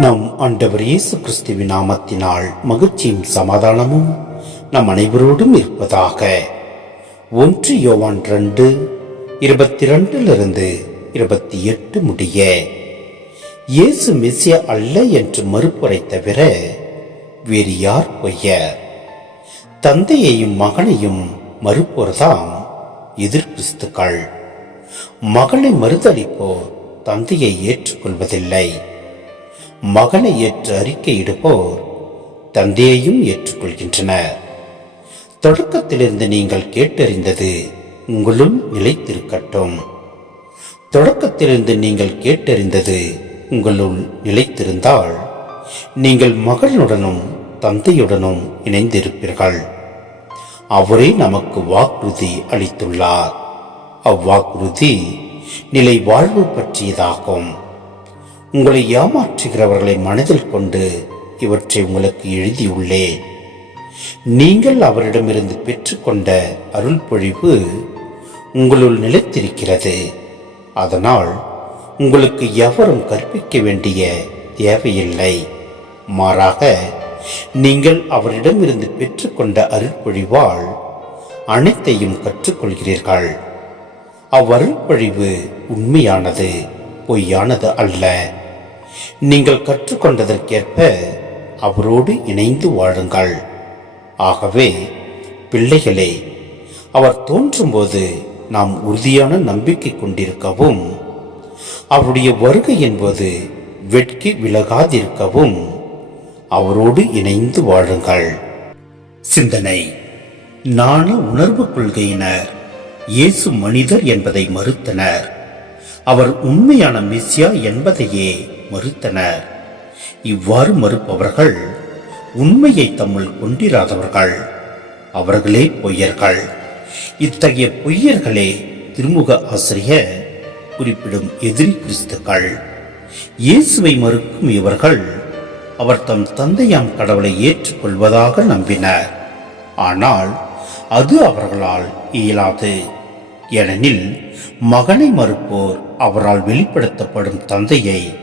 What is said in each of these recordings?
நம் ஆண்டவர் இயேசு கிறிஸ்துவின் நாமத்தினால் மகிழ்ச்சியும் சமாதானமும் நம் அனைவரோடும் இருப்பதாக. ஒன்று யோவான் ரெண்டு இருபத்தி ரெண்டிலிருந்து இருபத்தி எட்டு முடிய. இயேசு மெசிய அல்ல என்று மறுப்புரை தவிர வேறு யார் பொய்யர்? தந்தையையும் மகனையும் மறுப்போர்தாம் எதிர் கிறிஸ்துக்கள். மகனை மறுதளிப்போர் தந்தையை ஏற்றுக்கொள்வதில்லை. மகனை ஏற்று அறிக்கையிடுவோர் தந்தையையும் ஏற்றுக்கொள்கின்றனர். தொடக்கத்திலிருந்து நீங்கள் கேட்டறிந்தது உங்களுள் நிலைத்திருக்கட்டும். தொடக்கத்திலிருந்து நீங்கள் கேட்டறிந்தது உங்களுள் நிலைத்திருந்தால் நீங்கள் மகளுடனும் தந்தையுடனும் இணைந்திருப்பீர்கள். அவரே நமக்கு வாக்குறுதி அளித்துள்ளார். அவ்வாக்குறுதி நிலை வாழ்வு பற்றியதாகும். உங்களை ஏமாற்றுகிறவர்களை மனதில் கொண்டு இவற்றை உங்களுக்கு எழுதியுள்ளேன். நீங்கள் அவரிடமிருந்து பெற்றுக்கொண்ட அருள் பொழிவு உங்களுள் நிலைத்திருக்கிறது. அதனால் உங்களுக்கு எவரும் கற்பிக்க வேண்டிய தேவையில்லை. மாறாக நீங்கள் அவரிடமிருந்து பெற்றுக்கொண்ட அருட்பொழிவால் அனைத்தையும் கற்றுக்கொள்கிறீர்கள். அவ்வருட்பொழிவு உண்மையானது. பொய்யானது அல்ல. நீங்கள் கற்றுக்கொண்டதற்கேற்ப அவரோடு இணைந்து வாழுங்கள். ஆகவே பிள்ளைகளே அவர் தோன்றும்போது நாம் உறுதியான நம்பிக்கை கொண்டிருக்கவும் அவருடைய வருகை என்பது வெட்கி விலகாதிருக்கவும் அவரோடு இணைந்து வாழுங்கள். சிந்தனை. நாண உணர்வு கொள்கையினர் இயேசு மனிதர் என்பதை மறுத்தனர். அவர் உண்மையான மிஸ்யா என்பதையே மறுத்தனர். இவ்வாறு மறுப்பவர்கள் உண்மையை தம்முள் கொண்டிராதவர்கள் அவர்களே பொய்யர்கள். இத்தகைய பொய்யர்களே திருமுக ஆசிரியர் குறிப்பிடும் எதிரி கிறிஸ்துக்கள். இயேசுவை மறுக்கும் இவர்கள் அவர் தம் தந்தையாம் கடவுளை ஏற்றுக்கொள்வதாக நம்பினர். ஆனால் அது அவர்களால் இயலாது. ஏனெனில் மகனை மறுப்போர் அவரால் வெளிப்படுத்தப்படும் தந்தையை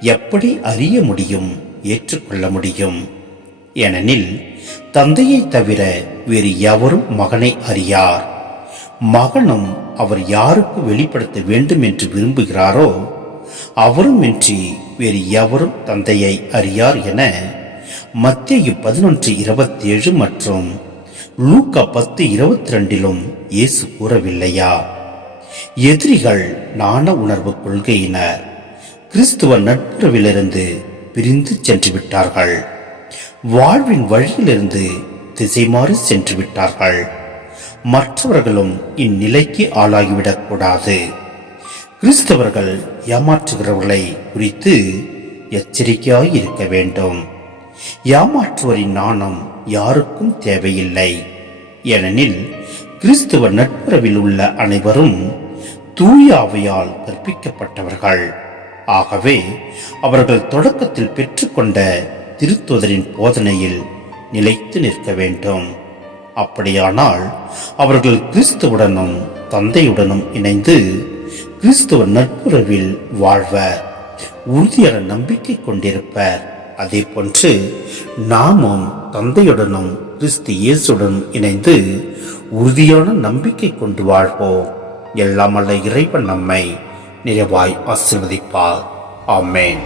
எப்படி அறிய முடியும் ஏற்றுக்கொள்ள முடியும்? ஏனெனில் தந்தையை தவிர வேறு எவரும் மகனை அறியார். மகனும் அவர் யாருக்கு வெளிப்படுத்த வேண்டும் என்று விரும்புகிறாரோ அவரும் இன்றி வேறு எவரும் தந்தையை அறியார் என மத்திய பதினொன்று இருபத்தி ஏழு மற்றும் லூக்கா பத்து இருபத்தி ரெண்டிலும் இயேசு கூறவில்லையா? எதிரிகள் நாண உணர்வு கொள்கையினர். கிறிஸ்துவ நட்புறவிலிருந்து பிரிந்து சென்று விட்டார்கள் வாழ்வின் வழியிலிருந்து திசை மாறி சென்று விட்டார்கள் மற்றவர்களும் இந்நிலைக்கு ஆளாகிவிடக் கூடாது கிறிஸ்தவர்கள் ஏமாற்றுகிறவர்களை குறித்து எச்சரிக்கையாய் இருக்க வேண்டும். ஏமாற்றுவரின் நாணம் யாருக்கும் தேவையில்லை. ஏனெனில் கிறிஸ்துவ நட்புறவில் உள்ள அனைவரும் தூயாவையால் கற்பிக்கப்பட்டவர்கள். ஆகவே அவர்கள் தொடக்கத்தில் பெற்றுக்கொண்ட திருத்துவதரின் போதனையில் நிலைத்து நிற்க வேண்டும். அப்படியானால் அவர்கள் கிறிஸ்துவுடனும் தந்தையுடனும் இணைந்து கிறிஸ்துவ நட்புறவில் வாழ்வர் உறுதியான நம்பிக்கை கொண்டிருப்பர். அதே போன்று நாமும் தந்தையுடனும் கிறிஸ்து இயேசுடனும் இணைந்து உறுதியான நம்பிக்கை கொண்டு வாழ்வோம். எல்லாம் அல்ல இறைவன் நம்மை நிறைவாய் ஆசிர்வதிப்பார். ஆமேன்.